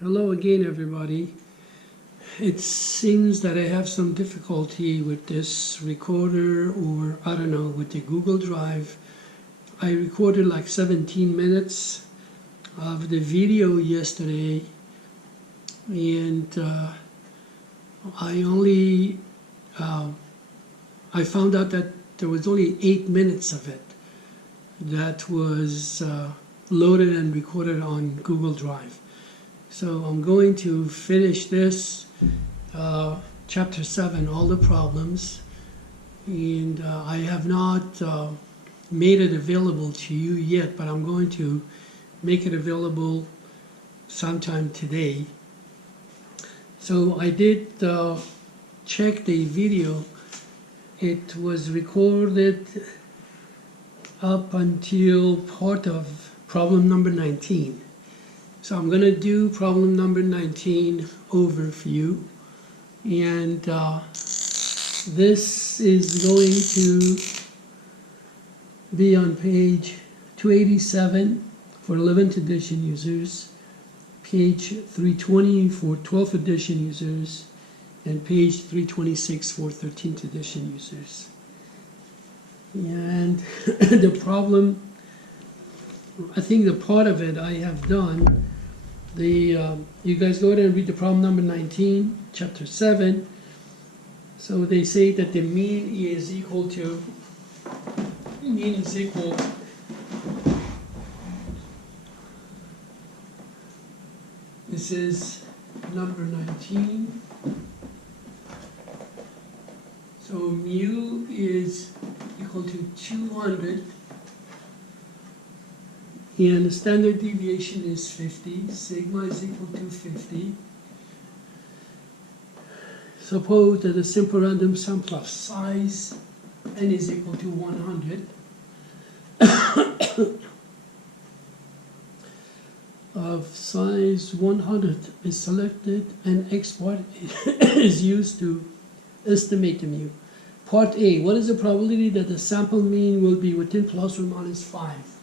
Hello again, everybody. It seems that I have some difficulty with this recorder, or I don't know, with the Google Drive. I recorded like 17 minutes of the video yesterday, and I found out that there was only 8 minutes of it that was loaded and recorded on Google Drive. So I'm going to finish this, chapter 7, all the problems, and I have not made it available to you yet, but I'm going to make it available sometime today. So I did check the video. It was recorded up until part of problem number 19. So I'm going to do problem number 19 overview, and this is going to be on page 287 for 11th edition users, page 320 for 12th edition users, and page 326 for 13th edition users. And the problem, I think the part of it I have done. You guys go ahead and read the problem number 19, chapter 7. So they say that the mean is equal, this is number 19. So mu is equal to 200. And the standard deviation is 50, sigma is equal to 50. Suppose that the simple random sample of size n is equal to 100. Of size 100 is selected, and x part is used to estimate the mu. Part A, what is the probability that the sample mean will be within plus or minus 5?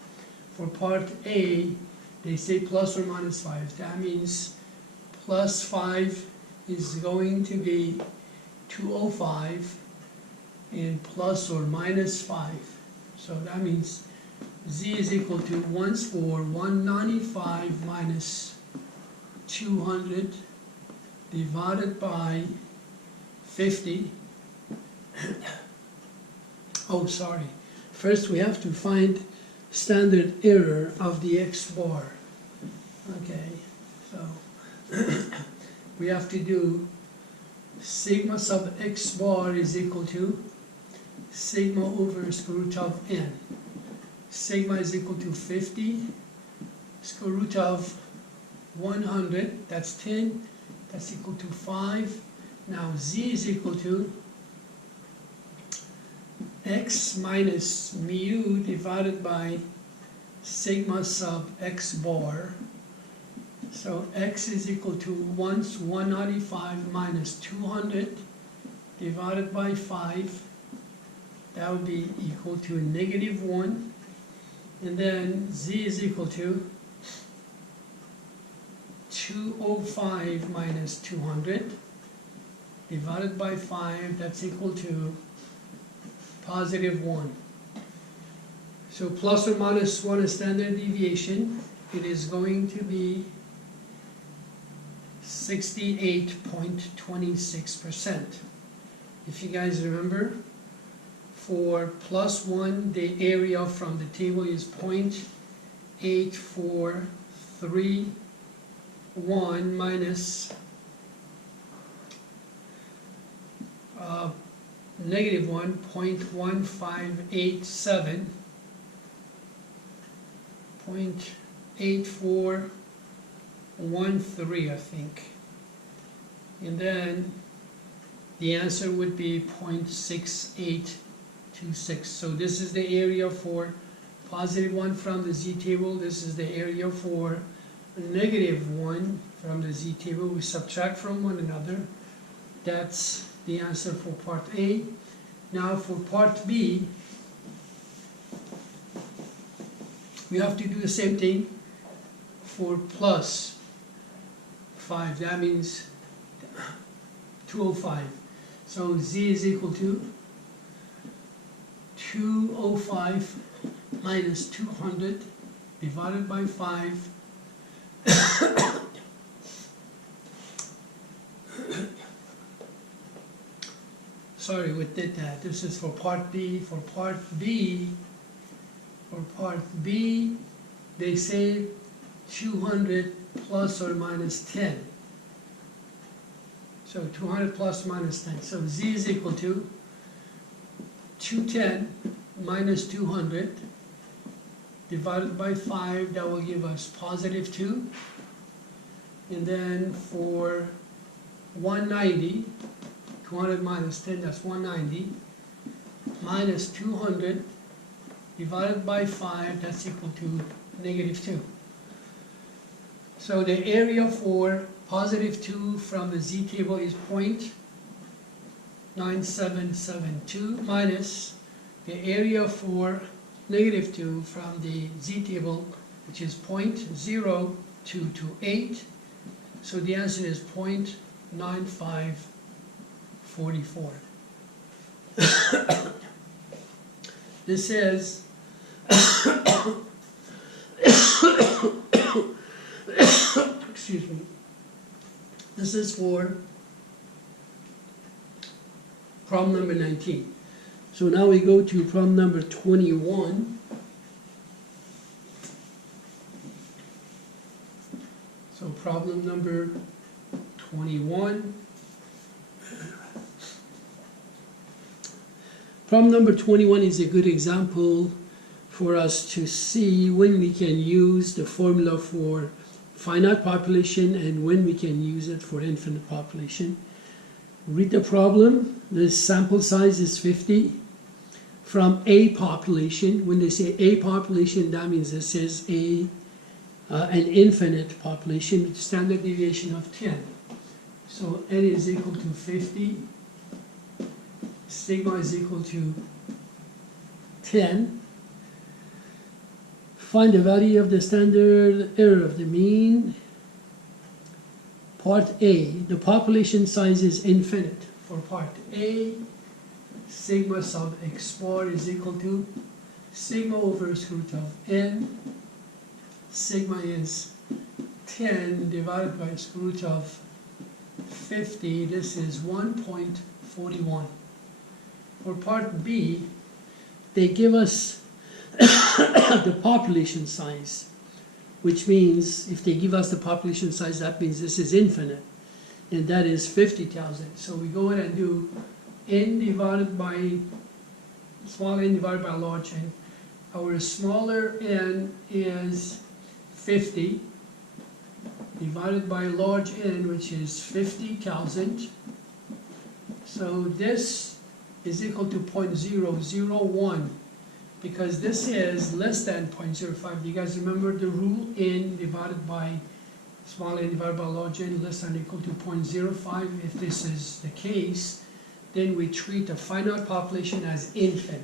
For part A, they say plus or minus 5. That means plus 5 is going to be 205, and plus or minus 5. So that means z is equal to 1 for 195 minus 200 divided by 50. Oh, sorry. First we have to find standard error of the x bar. Okay, so we have to do sigma sub x bar is equal to sigma over square root of n. Sigma is equal to 50, square root of 100, that's 10, that's equal to 5. Now z is equal to x minus mu divided by sigma sub x bar. So x is equal to 195 minus 200 divided by 5. That would be equal to -1. And then z is equal to 205 minus 200 divided by 5. That's equal to +1. So plus or minus 1 is standard deviation. It is going to be 68.26%. If you guys remember, for plus 1, the area from the table is 0.8431 minus -1, 0.1587, 0.8413, I think. And then the answer would be 0.6826. So this is the area for +1 from the z table. This is the area for -1 from the z table. We subtract from one another. That's the answer for part A. Now for part B, we have to do the same thing for plus. 5, that means 205. So Z is equal to 205 minus 200 divided by 5. Sorry, we did that. This is for part B. For part B, they say 200 plus or minus 10. So 200 plus minus 10. So Z is equal to 210 minus 200 divided by 5. That will give us positive 2. And then for 190, 200 minus 10, that's 190, minus 200 divided by 5, that's equal to negative 2. So the area for positive 2 from the Z table is 0.9772 minus the area for negative 2 from the Z table, which is 0.0228. So the answer is 0.9544. This is excuse me. This is for problem number 19. So now we go to problem number 21. So problem number 21. Problem number 21 is a good example for us to see when we can use the formula for finite population and when we can use it for infinite population. Read the problem. The sample size is 50 from a population. When they say a population, that means this is an infinite population with standard deviation of 10. So n is equal to 50, sigma is equal to 10. Find the value of the standard error of the mean. Part A, the population size is infinite. For part A, sigma sub x bar is equal to sigma over square root of n. Sigma is 10 divided by square root of 50. This is 1.41. For part B, they give us the population size, which means if they give us the population size, that means this is infinite, and that is 50,000. So we go ahead and do n divided by small n divided by large n. Our smaller n is 50 divided by large n, which is 50,000. So this is equal to 0.001. Because this is less than 0.05. Do you guys remember the rule? N divided by small n divided by large n less than or equal to 0.05. If this is the case, then we treat a finite population as infinite.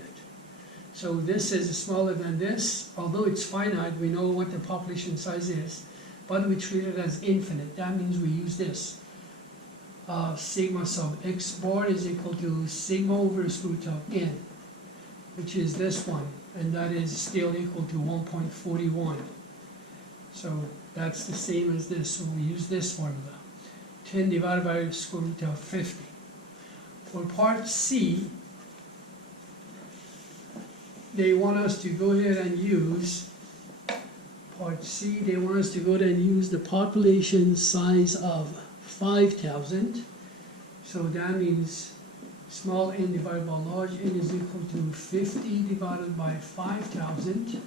So this is smaller than this. Although it's finite, we know what the population size is, but we treat it as infinite. That means we use this. Sigma sub x bar is equal to sigma over square root of n, which is this one, and that is still equal to 1.41. So that's the same as this, so we use this formula. 10 divided by square root of 50. For part C, they want us to go ahead and use, part C, they want us to go ahead and use the population size of 5,000. So that means small n divided by large n is equal to 50 divided by 5,000.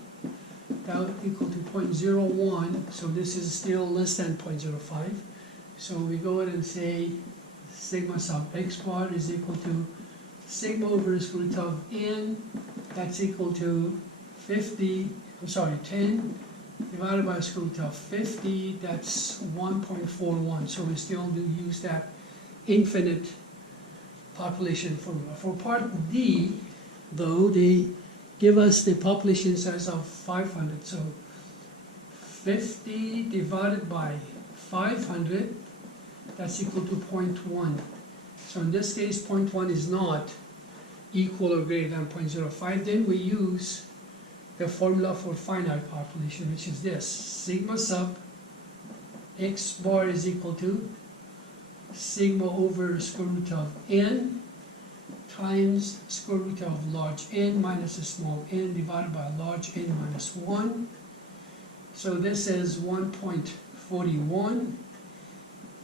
That equal to 0.01. So this is still less than 0.05. So we go ahead and say sigma sub x bar is equal to sigma over square root of n. That's equal to 10 divided by square root of 50. That's 1.41. So we still do use that infinite population formula. For part D, though, they give us the population size of 500. So 50 divided by 500, that's equal to 0.1. So in this case, 0.1 is not equal or greater than 0.05. Then we use the formula for finite population, which is this: sigma sub x bar is equal to sigma over square root of n times square root of large N minus a small n divided by large N minus 1. So this is 1.41,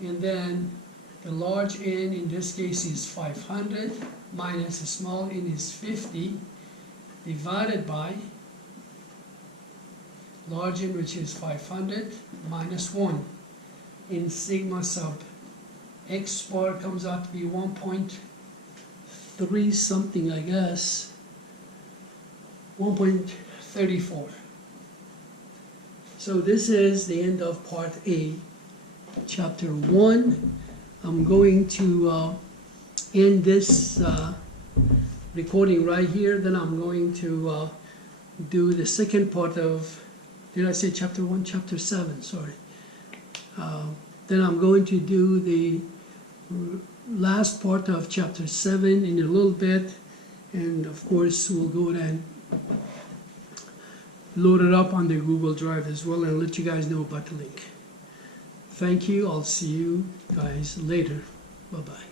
and then the large N in this case is 500 minus a small n is 50 divided by large N, which is 500 minus 1. In sigma sub x bar comes out to be 1.3 something, I guess, 1.34. So this is the end of part A, chapter 1. I'm going to end this recording right here. Then I'm going to do the second part of, did I say chapter 1? Chapter 7, sorry. Then I'm going to do the last part of chapter 7 in a little bit, and of course we'll go and load it up on the Google Drive as well and let you guys know about the link. Thank you. I'll see you guys later. Bye-bye.